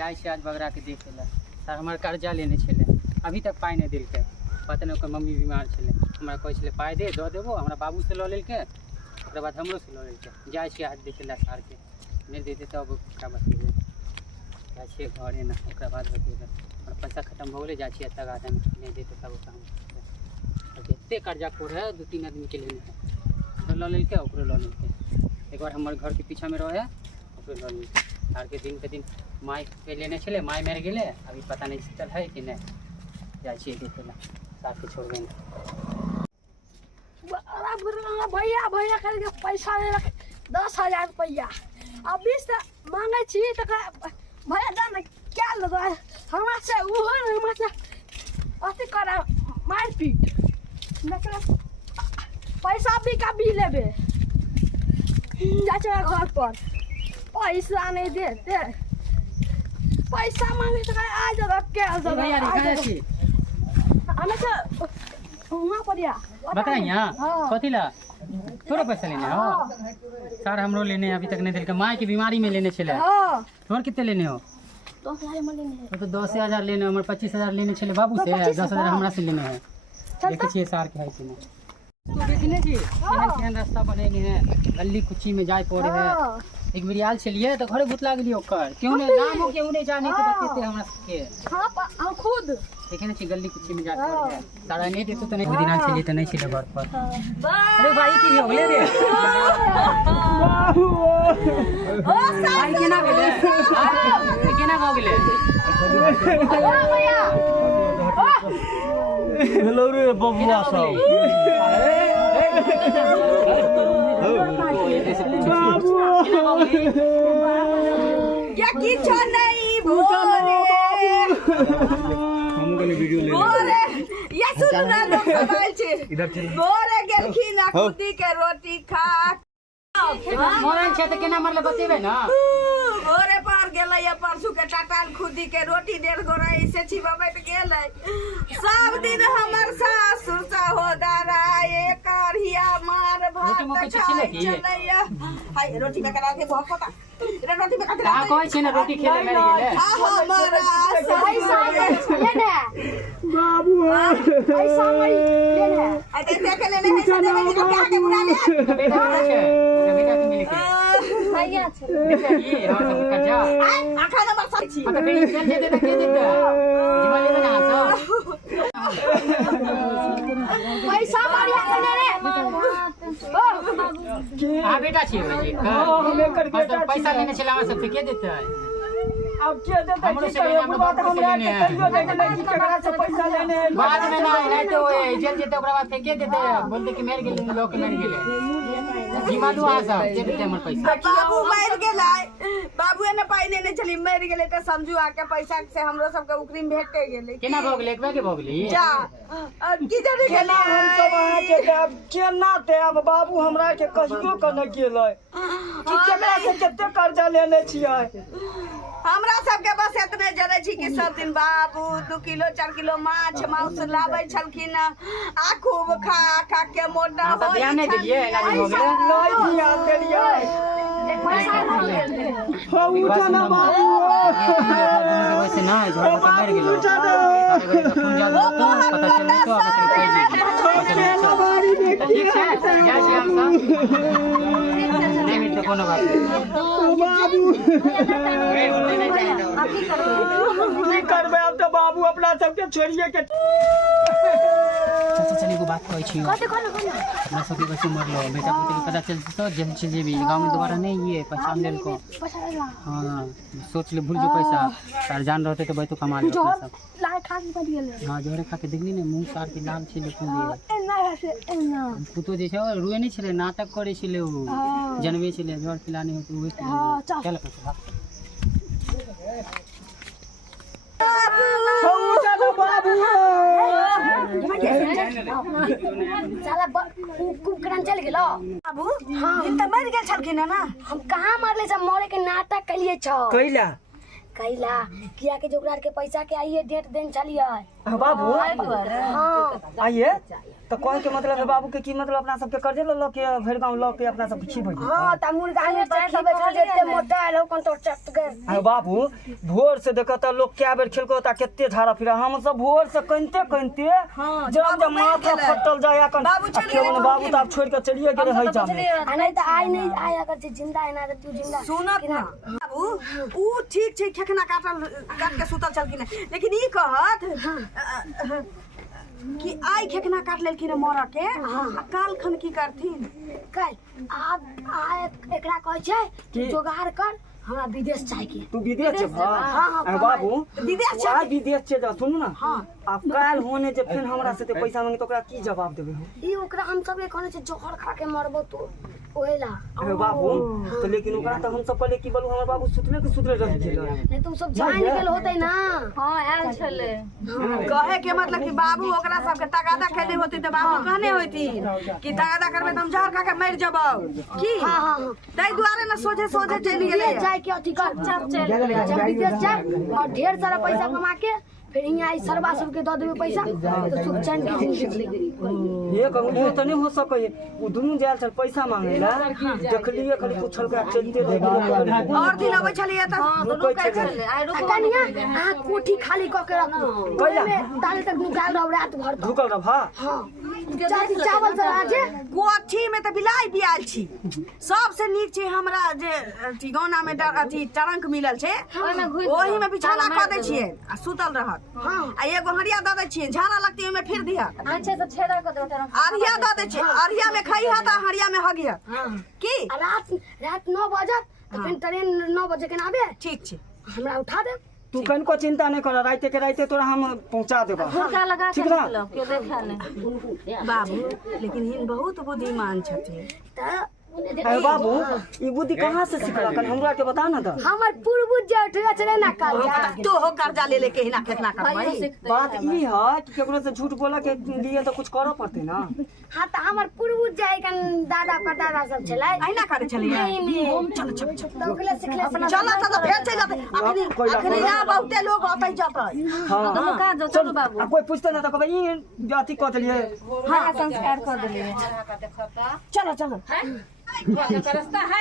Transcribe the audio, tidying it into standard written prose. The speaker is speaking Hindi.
जाए से आज बगरा के देखे ला सर हमारे कर्जा लेने छे अभी तक पाई नहीं दिल के पता नहीं मम्मी बीमार छे हमरा कहे पाई दे दो देवो हमरा बाबू से लो लेके ओकरा बाद हमरो से लो लेके जाए से आज देखे ला सर के नहीं देते तब क्या बतेबे जाए छे घरे ना ओकरा बाद बतेबे और पैसा खत्म हो गए जाए छे तक आदमी नहीं देते तब काम एते कर्जा खोर है 2-3 आदमी के लेने है लो लेके ओकरो लो लेके एक बार हमारे घर के पीछा में रहे ओकरो लो लेके सर के दिन माई के लेने चले माई मर गए अभी पता नहीं चल है कि नहीं जाए देखे ला साथ के छोड़ गए भैया भैया करके पैसा ले 10,000 रुपया अभी से मांगे छी तो भैया जान क्या लगा हमरा से उहो हमरा से अति करा मारपीट मतलब पैसा भी का भी लेबे जाचे घर पर पैसा नहीं देते पैसा मांगे तो आ जा के आ जा भैया कहां छी हमें से वहां पर या बता यहां कथी ला तोरा पैसा लेने हो सर हमरो लेने अभी तक नहीं दिल के माई की बीमारी में लेने चले हां तोर कितने लेने हो 10,000 में लेने तो 10,000 लेने हमर 25,000 लेने चले बाबू से 10,000 हमरा से लेने है देखे छिए सर के है कि नहीं तो देखने छी केहन रास्ता बनेने है गली कुची में जाए पड़े है एक बिरियाल चलिए तो घरे भूत लागली ओकर क्यों ने नाम हो क्यों ने जाने के बतेते हमरा के हां हम खुद देखने छी गली कुची में जाए पड़े है सारा नहीं देतो तो नहीं दिन चली तो नहीं छी घर पर अरे भाई की भी हो गले रे बाबू ओ भाई केना गेले केना हो गेले भैया हेलो रे बबुआ सब क्या किछो नहीं भोरे हम कने वीडियो ले भोरे ये सुन ना लोग मोबाइल छे इधर चल भोरे गेलखिन आ खुदी के रोटी खा मोरन छै त केना मरले बतेबे ना भोरे पार गेलै या परसू के टाटाल खुदी के रोटी 1.5 गो रही से छिबबैत गेलै सब दिन हमर सासुर सा हो दारा एक करहिया मार भात चलैया हाय रोटी में करा के बहुत पता रे रोटी में करा का कहै छै ना रोटी खेले मर गेले हमरा पैसा लेने बाबू पैसा लेने आ देख के लेने है सब देवे के आगे बुला ले बेटा छै बेटा के मिल के भैया छै ये हम सब कर जा आखा नंबर 7 छी तो फिर चल दे के देता जीवन लेबे ना पैसा मारिया करने रे आ बेटा छी होय जी हम एकर बेटा पैसा लेने छला हमरा सब के देता अब के देता की करे बात हमरा के कहियो देके लड़की ककरा से पैसा लेने बाद में ना नहीं तो जेल जेते ओकरा बाद फेंके देते बोलते कि मर गेले लोग के मर गेले जीमा दू आ सब दे देते हमर पैसा बाबू मर गेलै बाबू ने पाई ने चली मर गेलै त समझू आके पैसा से हमरो सब के उकरी में भेटे गेलै केना भ गेले एकबे के भ गेली जा की जरे गेलै हम सब अहाँ के देब केना देब बाबू हमरा के कहियो क न गेलै कि केकरा से कते कर्जा लेने छियै हमरा सब के बस एतने जरे छी कि सब दिन बाबू 2 किलो 4 किलो माछ मांस लाबै छलखिन आ खूब खा खा के मोटा हां होई ध्यान नहीं दिए ना हो गेले नहीं ध्यान देलियै हो उठा ना बाबू वैसे ना झोड़ के मर गेलो खून ज्यादा तो पता चल तो अब से ठीक है जा छी हम सब नहीं तो कोनो बात बाबू की करबे अब तो बाबू अपना सबके छोड़िए के चल एगो बात कहै छी हमरा सबके कैसे मरलो बेटा पुती के पता चल तो जेल से जेबी गांव में दोबारा नहीं ये पहचान लेल को हां सोच ले भूल जो पैसा तार जान रहते तो भाई तो कमा ले सब लाए खा के गेलै हां जोरे खा के देखली ने मुंह सार के नाम छे लेकिन ये एना है एना पुतो जे छै रुए नहीं छले नाटक करे छले उ जनवे छले जोर खिलानी हो तो हां चल पैसा हो उठा ना बाबू साला कुकरन चल गेलो बाबू हां त मर गेल छलखिन ना हम कहां मरले सब मरे के नाटक कलिए छ कैला किया के जोगरार के पैसा के आइए डेट देन चलिए बाबू हां आइए तो कहे के मतलब है बाबू के की मतलब अपना सबके कर्जे ल के भर गांव ल के अपना सब खीबै हां त मुर्गा में खीबै खा जेते मोटा आलो कोन तो चट गए अरे बाबू भोर से देखता लोग क्या बेर खेलको ता केते झाड़ा फिरा हम सब भोर से कनते जब माथा फटल जाया कन बाबू तो आप छोड़ के चलिए गेले है जाम नहीं तो आई नहीं आया कर जिंदा है ना तू जिंदा सुनत ना बाबू ऊ ठीक खेखना काट के सुतल चलकिन लेकिन ई कहत कि आई खेखना काट लेलखिन मर के आ काल खन की करथिन कल आप एकरा कहै छै कि जोगाड़ कर हमरा विदेश जाए के तू विदेश जे हां बाबू विदेश जा विदेश जे जा सुन ना आप काल होने जे फिर हमरा से पैसा मांगे तो ओकरा की जवाब देबे ई ओकरा हम सब कहने छै जोहर खा के मरबो तो ओहेला अरे बाबू तो लेकिन ओकरा तो हम सब पहले की बोलू हमर बाबू सुतले रह गेल नहीं तुम सब जान गेल होतै ना हां आयल छले कहे के मतलब कि बाबू ओकरा सबके तगादा खेले होती तो बाबू कहने होती कि तगादा करबे त हम जहर खा के मर जबौ की हां तै दुआरे ना सोझे चली गेले जाए के अथी कर जब विदेश जाए और ढेर सारा पैसा कमा के फिर यहाँ सरवा सबके दे देबे पैसा तो सुख चैन की जिंदगी जिएगी ये कहूं ये तो नहीं हो सके वो दोनों जाल चल पैसा मांगेला देखलिए खाली पूछल के चलते और दिन अबै छलिए त दोनों कह छले आई रुको कनिया आ कोठी खाली क के रखू ओइ में ताले तक निकाल रह रात भर तक ढुकल रह हां हां चावल से आजे कोठी में त बिलाई बियाल छी सबसे नीक छै हमरा जे ठिकाना में अथी टरंक मिलल छै ओही में बिछौना क दै छियै आ सुतल रहत हां आ एगो हरिया द दै छियै झाड़ा लगती ओहि में फिर दिया अच्छा से छेदा कर देबे आरिया द दै छियै आरिया में खइहा त हरिया में हगिया की रात 9 बजे तो फिर ट्रेन 9 बजे के आबे ठीक छै हमरा उठा दे तू कनको चिंता नहीं कर राइते के राइते तोरा हम पहुंचा देबा हुनका लगा के ठीक ना निकलो क्यों देखा नहीं बाबू लेकिन हिन बहुत बुद्धिमान छथिन त अरे बाबू ये बुद्धि कहाँ से सीखला कन हमरा के बता ना तो हमर पूर्वज जे उठे चले ना कर तो हो कर्जा ले लेके हिना खेतना करबै बात ई है कि केकरो से झूठ बोला के लिए तो कुछ करो पड़ते ना हां त हमर पूर्वज जे कन दादा परदादा सब छलै अहिना करे छलिए चल तो ओकले सिखले चल त फेर चल जाते अखनी ना बहुते लोग होतै जतै हां दोनों का जो चलो बाबू कोई पूछते ना तो कहबे ई जाति क देलिए हां संस्कार कर देलिए चलो रास्ता है